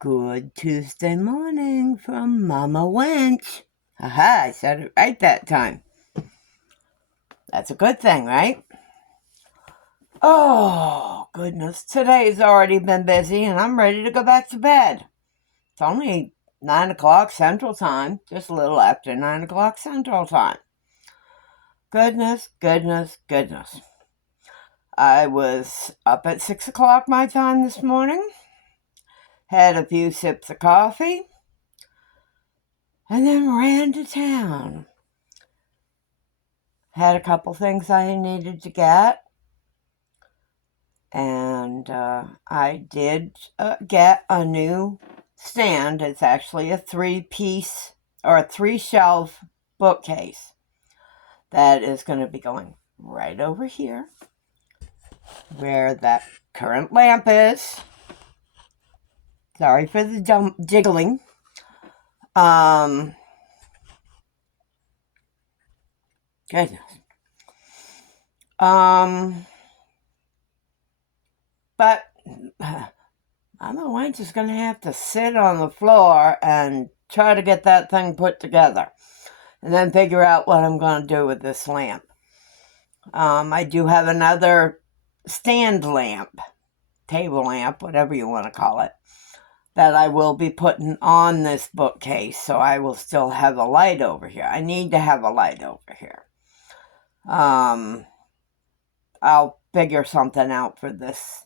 Good Tuesday morning from Mama Wench. Aha, I said it right that time. That's a good thing, right? Oh, goodness. Today's already been busy and I'm ready to go back to bed. It's only 9 o'clock Central Time, just a little after 9 o'clock Central Time. Goodness, goodness, goodness. I was up at 6 o'clock my time this morning, had a few sips of coffee, and then ran to town. Had a couple things I needed to get, and I did get a new stand. It's actually a 3-piece or a 3-shelf bookcase that is going to be going right over here where that current lamp is. Sorry for the jiggling. Goodness. But Mama Wench is going to have to sit on the floor and try to get that thing put together and then figure out what I'm going to do with this lamp. I do have another stand lamp, table lamp, whatever you want to call it, that I will be putting on this bookcase, so I will still have a light over here. I need to have a light over here. I'll figure something out for this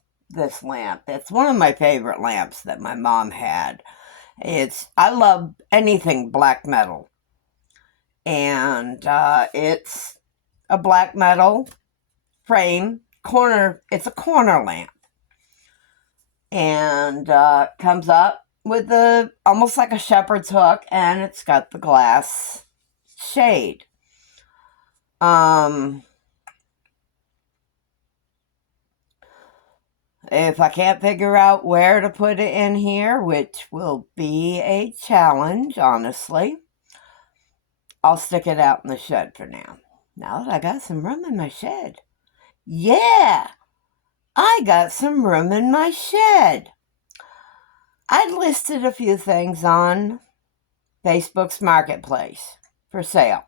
lamp. It's one of my favorite lamps that my mom had. I love anything black metal. And it's a black metal frame, it's a corner lamp. And comes up with almost like a shepherd's hook, and it's got the glass shade. If I can't figure out where to put it in here, which will be a challenge, honestly, I'll stick it out in the shed for now. Now that I got some room in my shed. Yeah, I got some room in my shed. I listed a few things on Facebook's Marketplace for sale.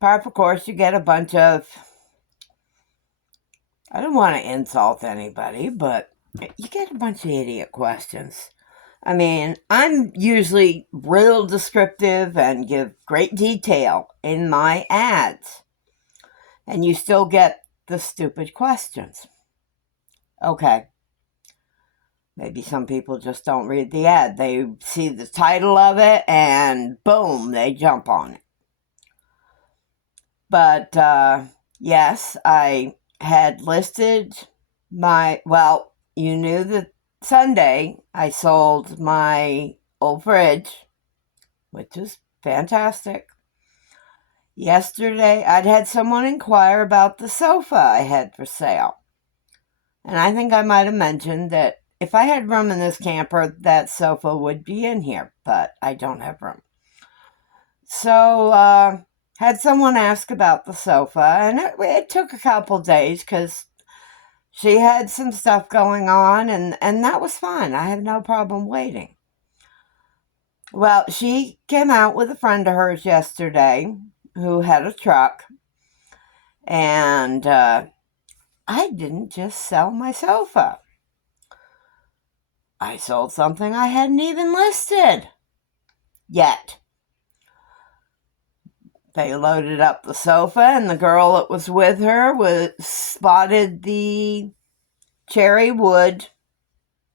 Part, of course, you get a bunch of, I don't want to insult anybody, but you get a bunch of idiot questions. I mean, I'm usually real descriptive and give great detail in my ads. And you still get the stupid questions. Okay. Maybe some people just don't read the ad. They see the title of it and boom, they jump on it. But yes, I had listed you knew that Sunday I sold my old fridge, which is fantastic. Yesterday, I'd had someone inquire about the sofa I had for sale. And I think I might have mentioned that if I had room in this camper, that sofa would be in here, but I don't have room. So, had someone ask about the sofa, and it took a couple days because she had some stuff going on, and that was fine. I have no problem waiting. Well, she came out with a friend of hers yesterday who had a truck, and I didn't just sell my sofa. I sold something I hadn't even listed yet. They loaded up the sofa, and the girl that was with her spotted the cherry wood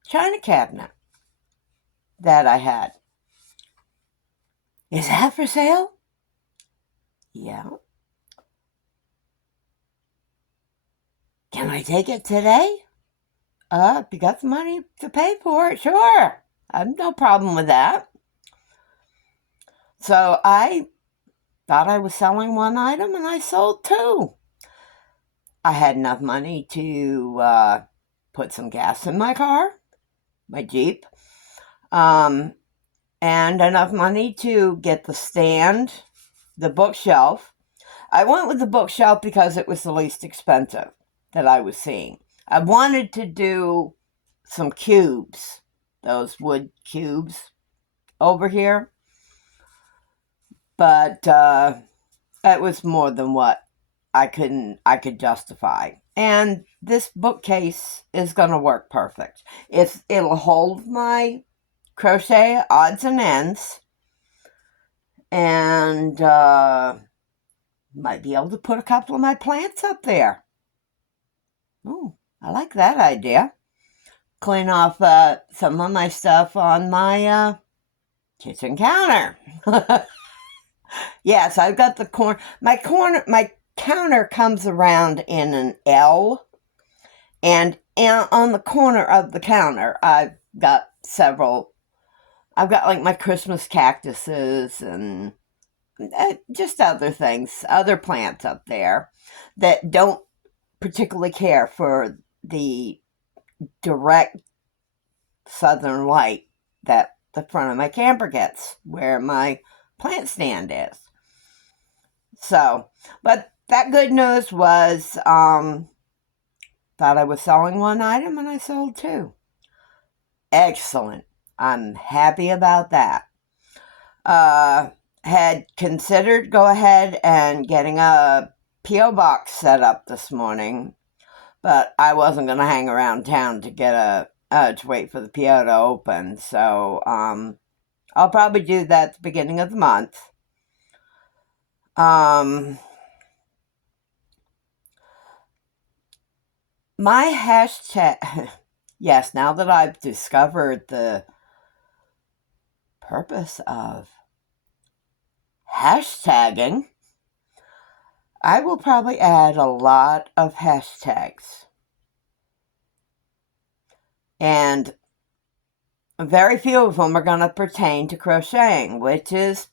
china cabinet that I had. Is that for sale? Yeah. Can I take it today? If you got the money to pay for it, sure. I have no problem with that. So I thought I was selling one item, and I sold two. I had enough money to put some gas in my car, my Jeep, and enough money to get the stand, the bookshelf. I went with the bookshelf because it was the least expensive that I was seeing. I wanted to do some cubes, those wood cubes over here. But it was more than what I could justify. And this bookcase is going to work perfect. It'll hold my crochet odds and ends, and might be able to put a couple of my plants up there. Oh, I like that idea. Clean off some of my stuff on my kitchen counter. Yes, I've got the corner. My counter comes around in an L, and on the corner of the counter, I've got like my Christmas cactuses and just other things, other plants up there that don't particularly care for the direct southern light that the front of my camper gets, where my plant stand is. So, but that good news was, thought I was selling one item and I sold two. Excellent. I'm happy about that. Had considered go ahead and getting a P.O. box set up this morning, but I wasn't going to hang around town to get to wait for the P.O. to open. So, I'll probably do that at the beginning of the month. My hashtag, yes, now that I've discovered the purpose of hashtagging, I will probably add a lot of hashtags. And very few of them are going to pertain to crocheting, which is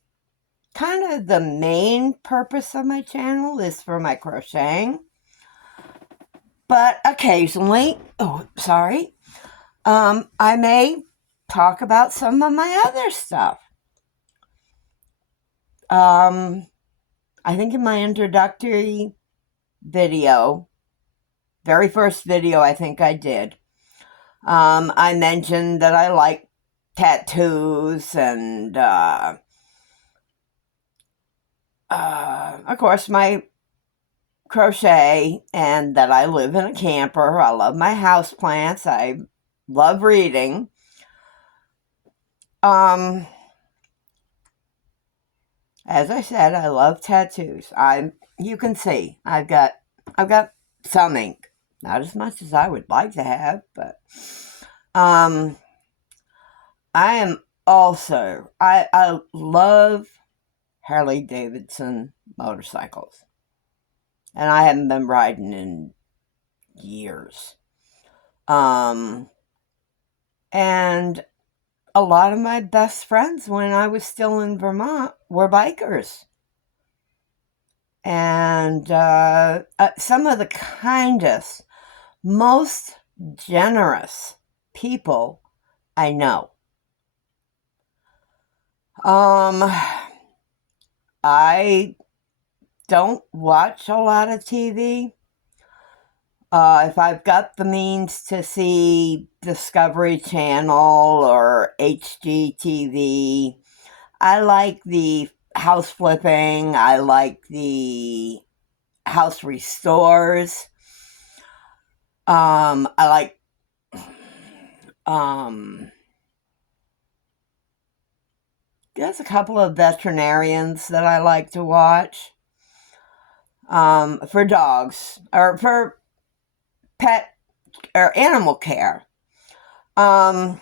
kind of the main purpose of my channel, is for my crocheting. But occasionally, I may talk about some of my other stuff. I think in my introductory video, very first video I think I did, I mentioned that I like tattoos and, of course, my crochet, and that I live in a camper. I love my houseplants. I love reading. As I said, I love tattoos. You can see I've got some ink. Not as much as I would like to have, but I am also, I love Harley Davidson motorcycles. And I haven't been riding in years. And a lot of my best friends when I was still in Vermont were bikers. And some of the kindest, most generous people I know. I don't watch a lot of TV. If I've got the means to see Discovery Channel or HGTV, I like the house flipping. I like the house restores. I like there's a couple of veterinarians that I like to watch. For dogs, or for pet or animal care. I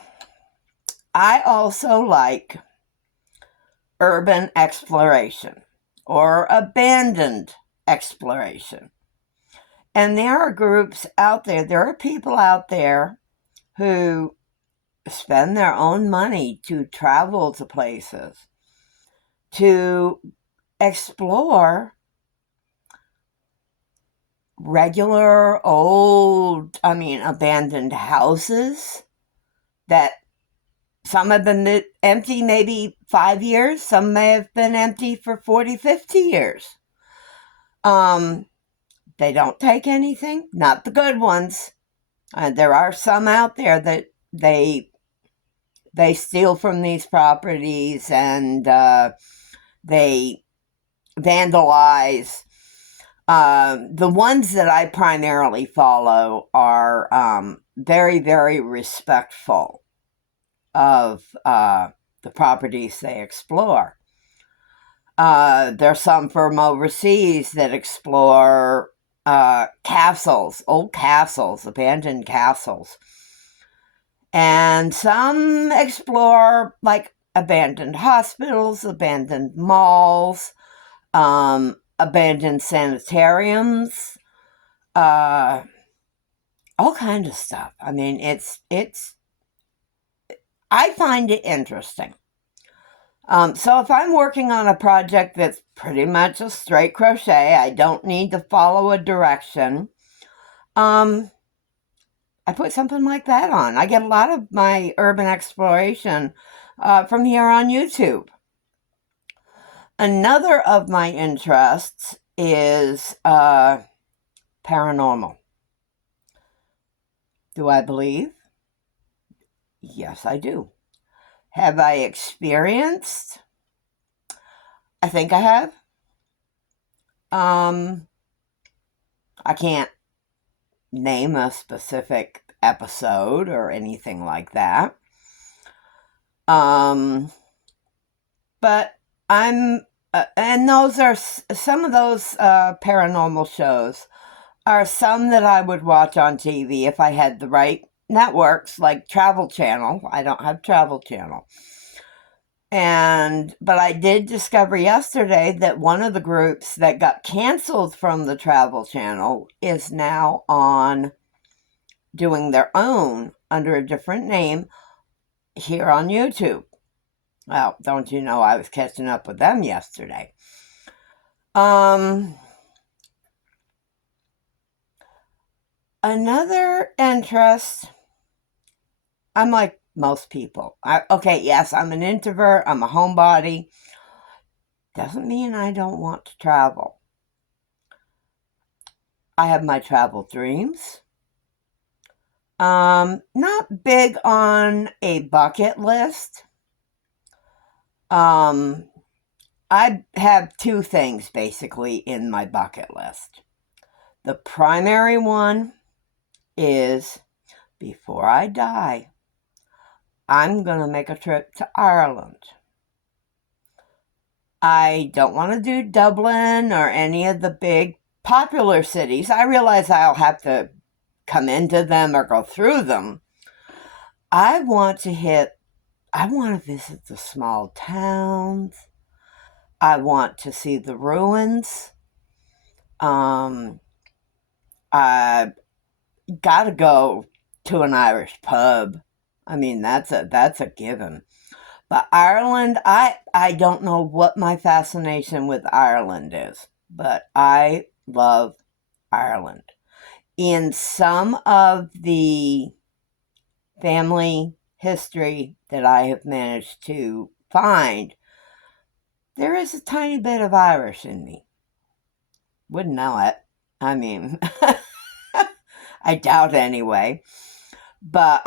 also like urban exploration or abandoned exploration. And there are groups out there, there are people out there who spend their own money to travel to places, to explore regular abandoned houses that some have been empty maybe 5 years, some may have been empty for 40, 50 years. They don't take anything, not the good ones. There are some out there that they steal from these properties, and they vandalize. The ones that I primarily follow are very, very respectful of the properties they explore. There's some from overseas that explore castles, old castles, abandoned castles. And some explore like abandoned hospitals, abandoned malls, abandoned sanitariums, all kind of stuff. I mean, I find it interesting. So if I'm working on a project that's pretty much a straight crochet, I don't need to follow a direction. I put something like that on. I get a lot of my urban exploration from here on YouTube. Another of my interests is paranormal. Do I believe? Yes, I do. Have I experienced? I think I have. I can't name a specific episode or anything like that. But I'm, and those are some of those paranormal shows are some that I would watch on TV if I had the right networks, like Travel Channel. I don't have Travel Channel. But I did discover yesterday that one of the groups that got canceled from the Travel Channel is now on doing their own under a different name here on YouTube. Well, don't you know, I was catching up with them yesterday. Another interest, I'm like most people. Okay, yes, I'm an introvert, I'm a homebody. Doesn't mean I don't want to travel. I have my travel dreams. Not big on a bucket list. I have two things basically in my bucket list. The primary one is, before I die, I'm going to make a trip to Ireland. I don't want to do Dublin or any of the big popular cities. I realize I'll have to come into them or go through them. I want to visit the small towns. I want to see the ruins. I gotta go to an Irish pub. I mean, that's a given. But Ireland, I don't know what my fascination with Ireland is, but I love Ireland. In some of the family history that I have managed to find, there is a tiny bit of Irish in me. Wouldn't know it. I mean, I doubt anyway. But,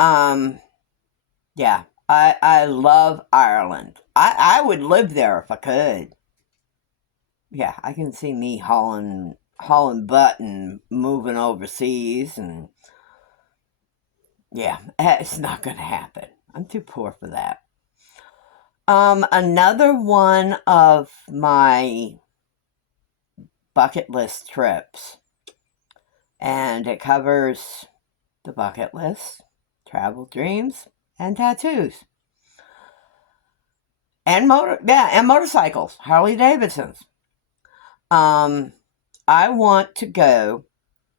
yeah, I love Ireland. I would live there if I could. Yeah, I can see me hauling butt and moving overseas, and yeah, it's not going to happen. I'm too poor for that. Another one of my bucket list trips, and it covers the bucket list, travel dreams, and tattoos. And motorcycles, Harley Davidsons. I want to go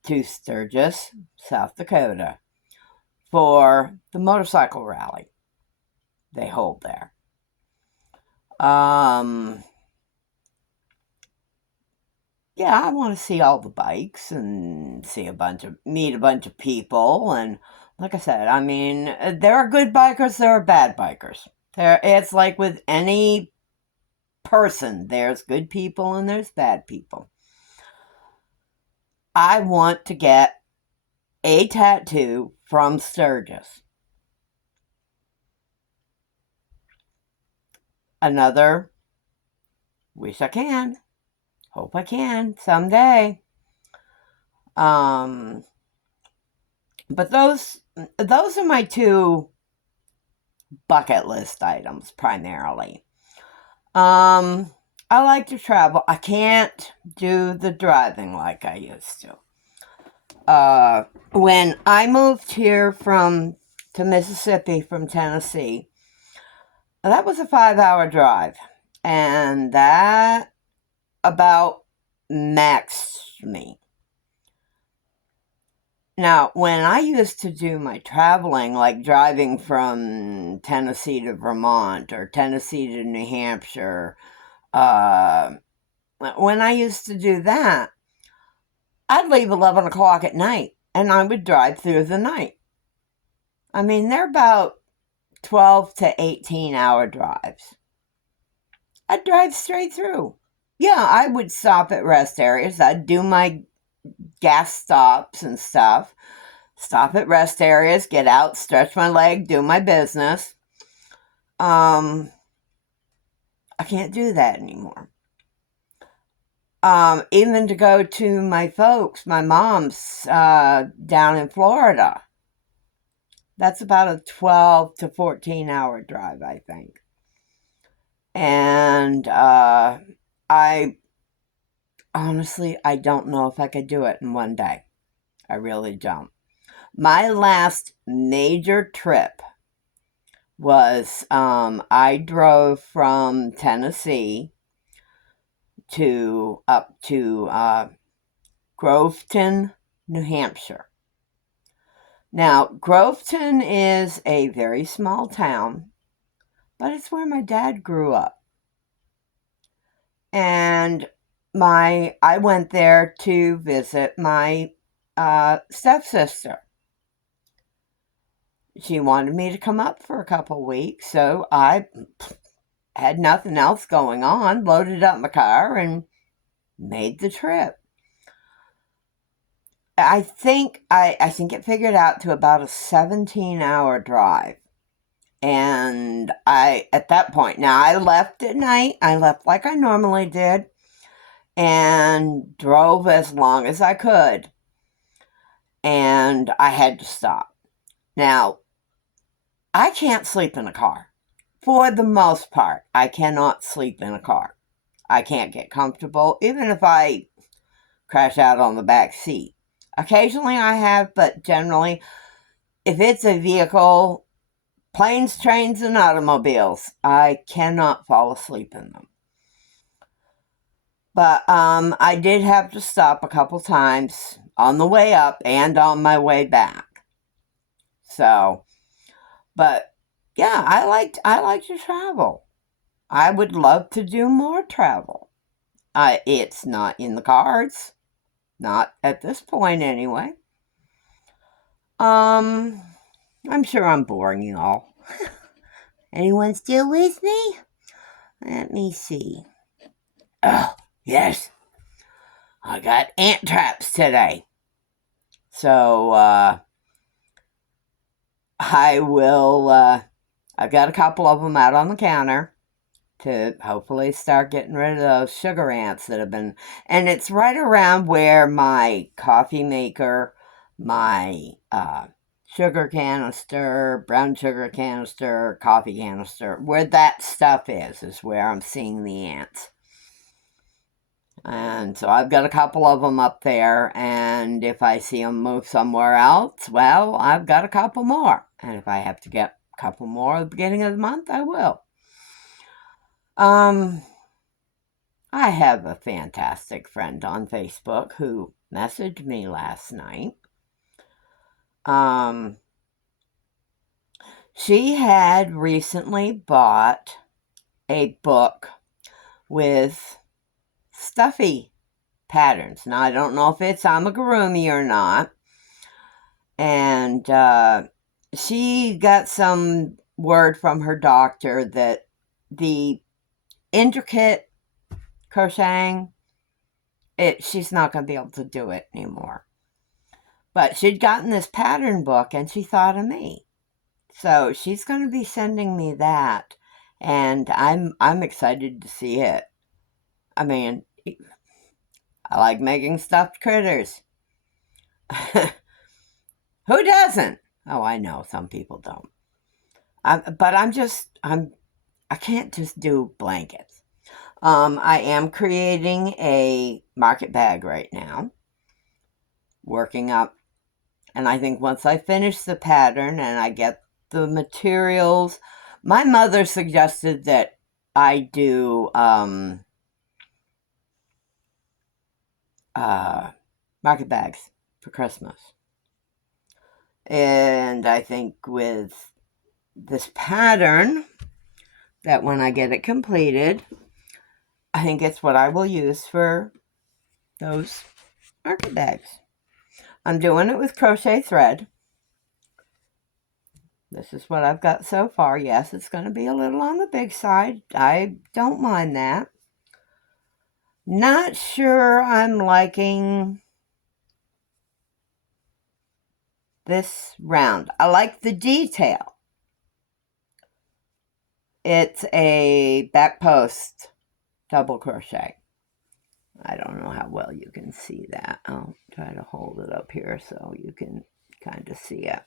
to Sturgis, South Dakota for the motorcycle rally they hold there. Yeah, I want to see all the bikes and meet a bunch of people. And like I said, I mean, there are good bikers, there are bad bikers. It's like with any person, there's good people and there's bad people. I want to get a tattoo from Sturgis. another, wish I can, hope I can someday. But those are my two bucket list items primarily. I like to travel. I can't do the driving like I used to. When I moved here to Mississippi from Tennessee, that was a 5-hour drive, and that about maxed me. Now, when I used to do my traveling, like driving from Tennessee to Vermont or Tennessee to New Hampshire, when I used to do that, I'd leave 11 o'clock at night and I would drive through the night. I mean, they're about 12 to 18-hour drives. I'd drive straight through. Yeah, I would stop at rest areas. I'd do my gas stops and stuff. Stop at rest areas, get out, stretch my leg, do my business. I can't do that anymore. Even to go to my folks, my mom's down in Florida. That's about a 12 to 14-hour drive, I think. And I honestly, I don't know if I could do it in one day. I really don't. My last major trip was I drove from Tennessee up to Groveton, New Hampshire. Now, Groveton is a very small town, but it's where my dad grew up. And I went there to visit my stepsister. She wanted me to come up for a couple weeks, so I had nothing else going on, loaded up my car, and made the trip. I think it figured out to about a 17-hour drive. And at that point, now I left at night. I left like I normally did and drove as long as I could. And I had to stop. Now, I can't sleep in a car. For the most part, I cannot sleep in a car. I can't get comfortable, even if I crash out on the back seat. Occasionally I have, but generally, if it's a vehicle, planes, trains, and automobiles, I cannot fall asleep in them. But I did have to stop a couple times on the way up and on my way back. So, but yeah, I like to travel. I would love to do more travel. It's not in the cards. Not at this point, anyway. I'm sure I'm boring you all. Anyone still with me? Let me see. Oh, yes. I got ant traps today. So, I will, I've got a couple of them out on the counter to hopefully start getting rid of those sugar ants that have been, and it's right around where my coffee maker, my sugar canister, brown sugar canister, coffee canister, where that stuff is where I'm seeing the ants. And so I've got a couple of them up there, and if I see them move somewhere else, well, I've got a couple more. And if I have to get a couple more at the beginning of the month, I will. I have a fantastic friend on Facebook who messaged me last night. She had recently bought a book with stuffy patterns. Now, I don't know if it's amigurumi or not. And she got some word from her doctor that the intricate crocheting, she's not going to be able to do it anymore. But she'd gotten this pattern book and she thought of me. So she's going to be sending me that. And I'm excited to see it. I mean, I like making stuffed critters. Who doesn't? Oh, I know some people don't. But I can't just do blankets. I am creating a market bag right now, working up. And I think once I finish the pattern and I get the materials, my mother suggested that I do market bags for Christmas. And I think with this pattern, that when I get it completed, I think it's what I will use for those market bags. I'm doing it with crochet thread. This is what I've got so far. Yes, it's going to be a little on the big side. I don't mind that. Not sure I'm liking this round. I like the detail. It's a back post double crochet. I don't know how well you can see that. I'll try to hold it up here so you can kind of see it.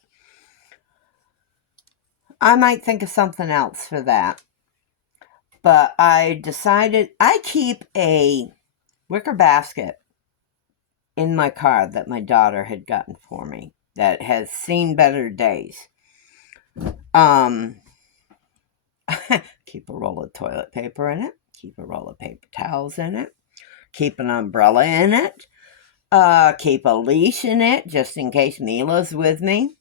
I might think of something else for that. But I decided I keep a wicker basket in my car that my daughter had gotten for me that has seen better days. Keep a roll of toilet paper in it. Keep a roll of paper towels in it. Keep an umbrella in it. Keep a leash in it just in case Mila's with me.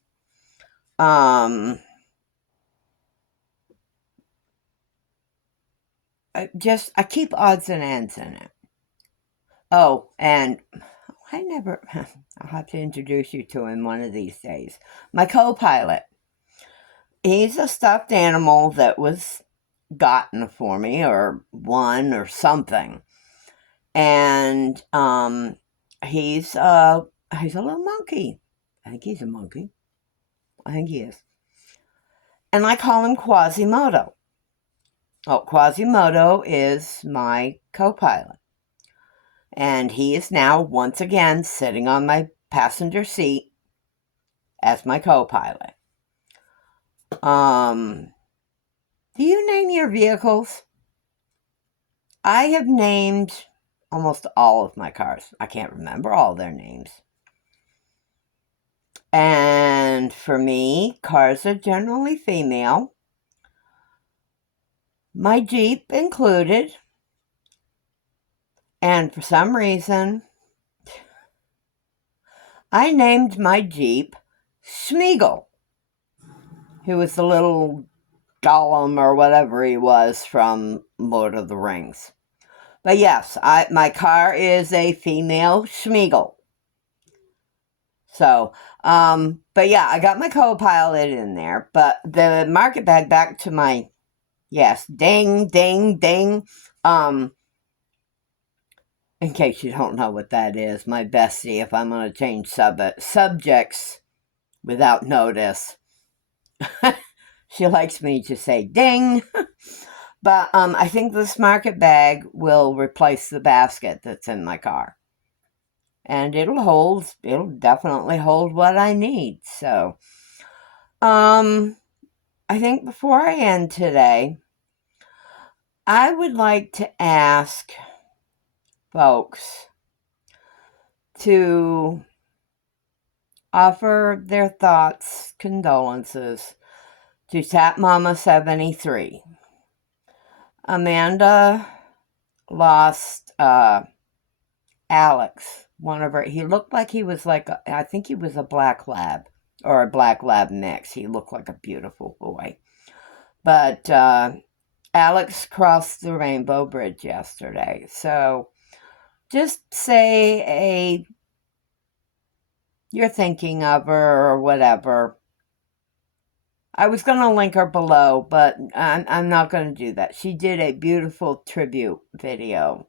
I keep odds and ends in it. Oh, and I'll have to introduce you to him one of these days. My co-pilot. He's a stuffed animal that was gotten for me or won or something. And he's a little monkey. I think he's a monkey. I think he is. And I call him Quasimodo. Oh, Quasimodo is my co-pilot. And he is now once again sitting on my passenger seat as my co-pilot. Do you name your vehicles? I have named almost all of my cars. I can't remember all their names. And for me, cars are generally female. My Jeep included. And for some reason, I named my Jeep Smeagol, who was the little Gollum or whatever he was from Lord of the Rings. But yes, my car is a female Smeagol. So, but yeah, I got my co-pilot in there. But the market bag, back to my, yes, ding, ding, ding. In case you don't know what that is, my bestie, if I'm going to change subjects without notice, she likes me to say ding. But I think this market bag will replace the basket that's in my car. And it'll definitely hold what I need. So, I think before I end today, I would like to ask folks to offer their thoughts, condolences to Tap Mama 73. Amanda lost Alex, one of her. He looked like he was I think he was a black lab or a black lab mix. He looked like a beautiful boy. But Alex crossed the Rainbow Bridge yesterday. So just say you're thinking of her or whatever. I was going to link her below, but I'm not going to do that. She did a beautiful tribute video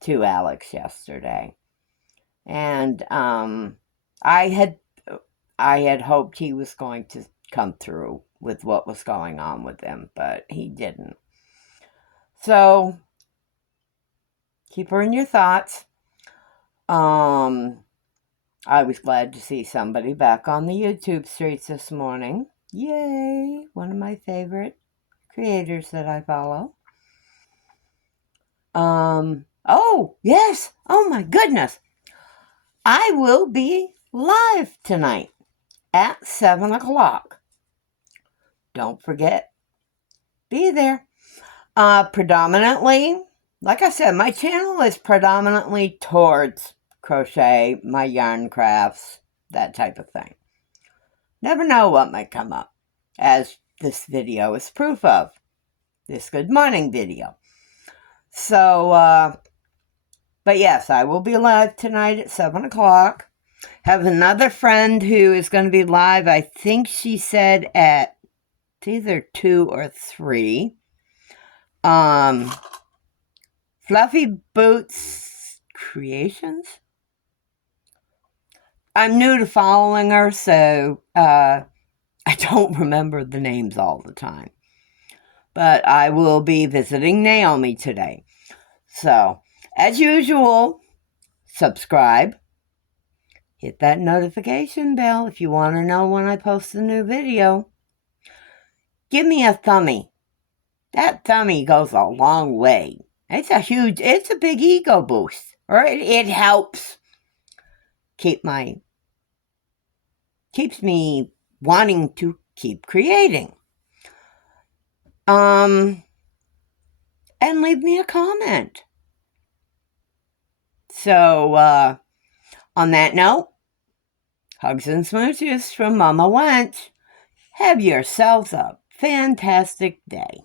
to Alex yesterday. And I had hoped he was going to come through with what was going on with him, but he didn't. So keep her in your thoughts. I was glad to see somebody back on the YouTube streets this morning. Yay! One of my favorite creators that I follow. Oh, yes! Oh my goodness! I will be live tonight at 7 o'clock. Don't forget, be there. Predominantly, like I said, my channel is predominantly towards crochet, my yarn crafts, that type of thing. Never know what might come up, as this video is proof of. This good morning video. So, but yes, I will be live tonight at 7 o'clock. Have another friend who is going to be live, I think she said at either 2 or 3. Fluffy Boots Creations. I'm new to following her, so I don't remember the names all the time. But I will be visiting Naomi today. So, as usual, subscribe. Hit that notification bell if you want to know when I post a new video. Give me a thumbie. That thumbie goes a long way. It's a big ego boost. Right? It helps keeps me wanting to keep creating. And leave me a comment. So, on that note, hugs and smooches from Mama Wench. Have yourselves a fantastic day.